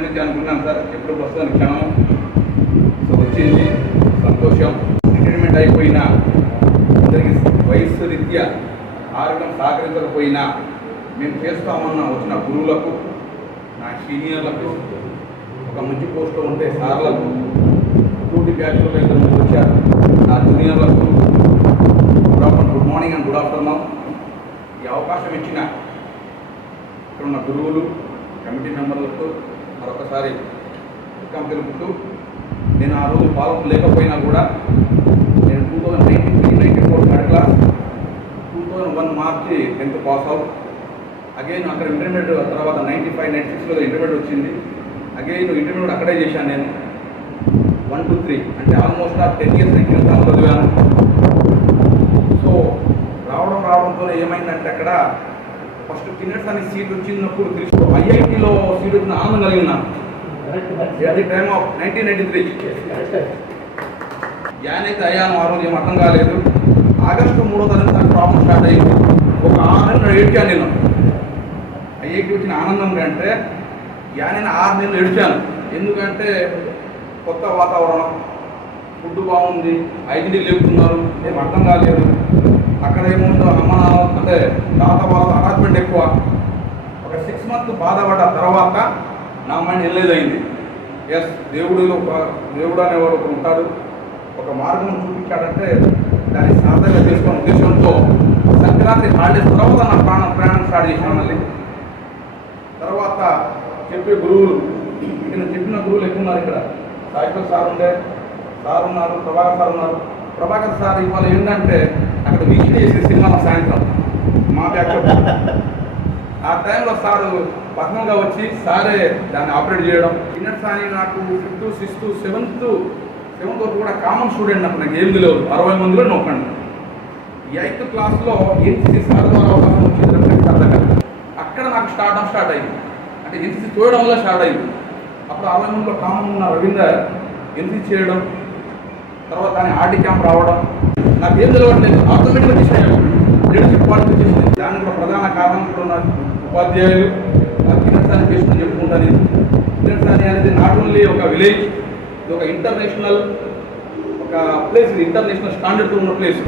నుంచి అనుకున్నాను సార్ ఎప్పుడు వస్తుంది క్షణం సో వచ్చింది సంతోషం రిటైర్మెంట్ అయిపోయినా అందరికీ వయస్సు రీత్యా ఆరోగ్యం సహకరించకపోయినా మేము చేస్తామన్న వచ్చిన గురువులకు నా సీనియర్లకు ఒక మంచి పోస్ట్లో ఉంటే సార్లకు డ్యూటీ బ్యాచ్లో ఇద్దరు మంది వచ్చారు. నా జూనియర్లకు good afternoon good morning and good afternoon ఈ అవకాశం ఇచ్చిన ఇక్కడ ఉన్న గురువులు కమిటీ మెంబర్లకు మరొకసారి వెల్కమ్ తెలుపుతూ నేను ఆ రోజు పాల్గొనలేకపోయినా కూడా నేను two thousand nineteen three ninety four third class two thousand one March tenth pass out. Again అక్కడ ఇంటర్మీడియట్ తర్వాత నైంటీ ఫైవ్ నైంటీ సిక్స్లో ఇంటర్మీడియట్ వచ్చింది. అగైన్ ఇంటర్మీడియట్ అక్కడే చేశాను నేను. వన్ టూ త్రీ అంటే ఆల్మోస్ట్ ఆ టెన్ ఇయర్స్ నేను చదివాను. సో రావడం రావడంతో ఏమైందంటే అక్కడ ఫస్ట్ కిన్నెట్స్ అనే సీట్ వచ్చినప్పుడు ఐఐటిలో సీట్ వచ్చిన ఆనందం కలిగి ఉన్నాను. At the time of nineteen ninety three join అయితే అయ్యాను ఆ రోజు ఏం అర్థం కాలేదు. ఆగస్టు మూడో తారీఖు నాకు ప్రాబ్లం స్టార్ట్ అయింది. ఒక ఆరు నెలలు ఏడ్చాను నేను. ఐఐటి వచ్చిన ఆనందం కంటే జాయిన్ ఆరు నెలలు ఏడ్చాను. ఎందుకంటే కొత్త వాతావరణం ఫుడ్ బాగుంది ఐదింటి లేపుతున్నారు ఏం అర్థం కాలేదు. అక్కడ ఏముందో అమ్మ అంటే తాత వాళ్ళ అటాచ్మెంట్ ఎక్కువ. ఒక సిక్స్ మంత్ బాధపడ్డ తర్వాత నా మైండ్ వెళ్ళేదైంది ఎస్ దేవుడు ఒక- దేవుడు అనేవాడు ఒకరు ఉంటాడు. ఒక మార్గం చూపించాడంటే దాన్ని సార్థకంగా చేసుకున్న ఉద్దేశంతో సంక్రాంతి హాలిడేస్ తర్వాత నా ప్రాణం ప్రయాణం స్టార్ట్ చేశాను మళ్ళీ. తర్వాత చెప్పే గురువులు ఇక్కడ చెప్పిన గురువులు ఎక్కువ ఉన్నారు ఇక్కడ. సాయిపల్ సార్ ఉండే సార్ ఉన్నారు ప్రభాకర్ సార్ ఉన్నారు. ప్రభాకర్ సార్ ఇవాళ ఏంటంటే అక్కడ విజిట్ చేసే సినిమా సాయంత్రం. మా బ్యాచ్ ఆ టైంలో సార్ పద్మంగా వచ్చి సారే దాన్ని ఆపరేట్ చేయడం. ఇన్నర్ సాని నాకు ఫిఫ్త్ సిక్స్త్ సెవెంత్ సెవెంత్ వరకు కూడా కామన్ స్టూడెంట్ నాకు నాకు ఏం తెలియదు. అరవై మందిలో నొక్కండి. ఎయిత్ క్లాస్లో ఎన్సీసీ సార్ ద్వారా అవకాశం వచ్చింది అక్కడ నాకు స్టార్ట్ స్టార్ట్ అయింది. అంటే ఎన్సీసీ చూడడం వల్ల స్టార్ట్ అయింది. అప్పుడు అరవై మందిలో కామన్ ఉన్న రవీందర్ ఎన్సీసీ చేయడం తర్వాత దాని ఆర్టీ క్యాంప్ రావడం నాకు ఏం తెలవట్లేదు. ఆటోమేటిక్గా చేసాను లీడర్షిప్ క్వాలిటీ చేసింది. దానికి కూడా ప్రధాన కారణం కూడా ఉన్న ఉపాధ్యాయులు కిరణ్ పేస్ట్ చెప్పుకుంటాను నేను కిరణ్ అనేది నాట్ ఓన్లీ ఒక విలేజ్ ఇది ఒక ఇంటర్నేషనల్ ఒక ప్లేస్ ఇది ఇంటర్నేషనల్ స్టాండర్డ్తో ఉన్న ప్లేస్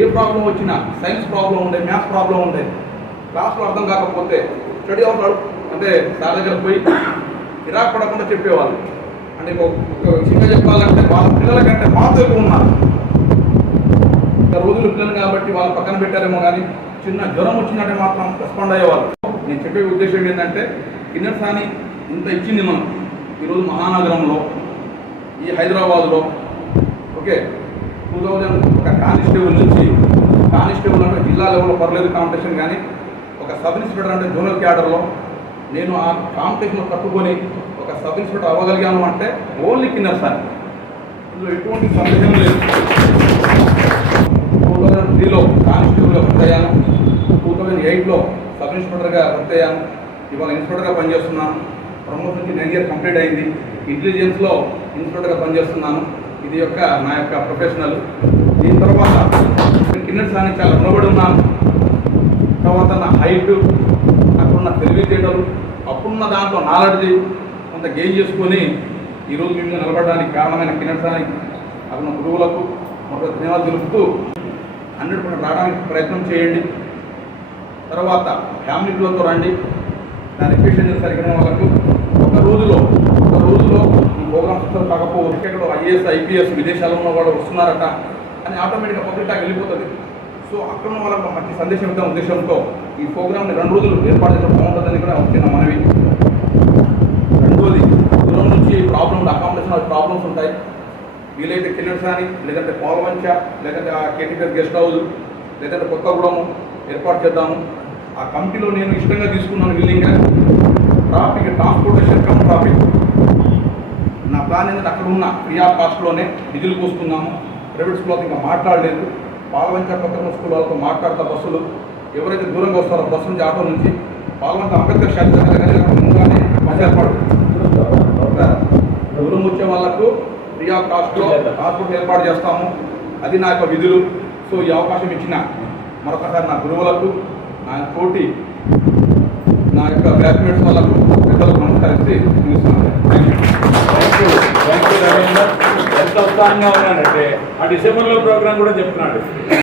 ఏ ప్రాబ్లం వచ్చినా సైన్స్ ప్రాబ్లం ఉండే మ్యాథ్స్ ప్రాబ్లం ఉండే క్లాస్లో అర్థం కాకపోతే స్టడీ అవర్ అంటే సార్ దగ్గర పోయి ఇరాక్ పడకుండా చెప్పేవాళ్ళు. అంటే ఒక చిన్న చెప్పాలంటే వాళ్ళ పిల్లల కంటే మాతో ఎక్కువ ఉన్నారు. రోజులు పిల్లలు కాబట్టి వాళ్ళు పక్కన పెట్టారేమో కానీ చిన్న జ్వరం వచ్చిందంటే మాత్రం రెస్పాండ్ అయ్యేవాళ్ళు. నేను చెప్పే ఉద్దేశం ఏంటంటే కిన్నెర్ సాని ఇంత ఇచ్చింది మనం ఈరోజు మహానగరంలో ఈ హైదరాబాద్లో ఓకే? టూ థౌజండ్ ఒక కానిస్టేబుల్ నుంచి కానిస్టేబుల్ అంటే జిల్లా లెవెల్లో పర్లేదు కాంపిటీషన్ కానీ ఒక సబ్ ఇన్స్పెక్టర్ అంటే జోనల్ క్యాడర్లో నేను ఆ కాంపిటీషన్ తట్టుకొని ఒక సబ్ ఇన్స్పెక్టర్ అవ్వగలిగాను అంటే ఓన్లీ కిన్నర్ సార్ ఇందులో ఎటువంటి సందేహం లేదు టూ థౌజండ్ త్రీలో కానిస్టేబుల్గా వర్క్ అయ్యాను టూ థౌజండ్ ఎయిట్లో సబ్ ఇన్స్పెక్టర్గా వర్క్ అయ్యాను. ఇవాళ ఇన్స్పెక్టర్గా పనిచేస్తున్నాను. ప్రమోషన్ నైన్ ఇయర్ కంప్లీట్ అయింది. ఇంటెలిజెన్స్లో ఇన్స్పెక్టర్గా పనిచేస్తున్నాను. ఇది యొక్క నా యొక్క ప్రొఫెషనల్. దీని తర్వాత కిన్నెట్స్ అని చాలా రుణపడి ఉన్నాను. తర్వాత నా హైట్ అక్కడున్న తెలివితేటలు అప్పుడున్న దాంట్లో నాలెడ్జ్ కొంత గెయిన్ చేసుకొని ఈరోజు మేము నిలబడడానికి కారణమైన కిన్నెట్సానికి అక్కడ గురువులకు మరొక ధన్యవాదాలు తెలుపుతూ హండ్రెడ్ పర్సెంట్ రావడానికి ప్రయత్నం చేయండి. తర్వాత ఫ్యామిలీ పిల్లలతో రండి. దాని ఎఫిషియన్సీ సరిగిన వాళ్ళకు ఒక రోజులో ఒక రోజులో ఈ ప్రోగ్రామ్ సక్సెస్ కాకపోతే ఎక్కడో ఐఏఎస్ ఐపీఎస్ విదేశాల్లో ఉన్న వాళ్ళు వస్తున్నారట అని ఆటోమేటిక్గా పబ్లిక్ టాక్ వెళ్ళిపోతుంది. సో అక్కడ ఉన్న వాళ్ళకి మంచి సందేశం ఇద్దాం ఉద్దేశంతో ఈ ప్రోగ్రామ్ని రెండు రోజులు ఏర్పాటు చేయడం బాగుంటుందని కూడా వచ్చిన మనవి. రెండోది దూరం నుంచి ప్రాబ్లమ్ అకామిడేషన్ ప్రాబ్లమ్స్ ఉంటాయి. వీలైతే కిన్నెట్స్ అని లేదంటే పాలవంచ లేదంటే ఆ కేటీపీఎస్ గెస్ట్ హౌస్ లేదంటే కొత్తగూడెము ఏర్పాటు చేద్దాము. ఆ కమిటీలో నేను ఇష్టంగా తీసుకున్నాను విల్లింగ్గా ట్రాఫిక్ ట్రాన్స్పోర్టేషన్ కమ్ ట్రాఫిక్ నా ప్లాన్ ఏంటంటే అక్కడ ఉన్న ఆఫ్ కాస్ట్లోనే డీజిల్ పోసుకున్నాము ప్రైవేట్ స్కూల్ ఇంకా మాట్లాడలేదు. పాలవంచ కొత్త స్కూల్ వాళ్ళతో మాట్లాడతా బస్సులు. ఎవరైతే దూరంగా వస్తారో బస్సు నుంచి ఆటో నుంచి పాలవంచ అంబేద్కర్ శాస్త్రి ముందుగానే బస్ ఏర్పాటు. దూరం వచ్చే వాళ్ళకు ఫ్రీ ఆఫ్ కాస్ట్లో ట్రాన్స్పోర్ట్ ఏర్పాటు చేస్తాము. అది నా యొక్క విధులు. సో ఈ అవకాశం ఇచ్చిన మరొకసారి నా గురువులకు ఆయన తోటి నా యొక్క బ్యాచ్మేట్స్ వాళ్ళకు పెద్దలు నమస్కరించి చూస్తున్నాను థ్యాంక్ యూ థ్యాంక్ యూ ఎంత ఉత్సాహంగా ఉన్నాడంటే ఆ డిసెంబర్లో ప్రోగ్రామ్ కూడా చెప్తున్నాడు.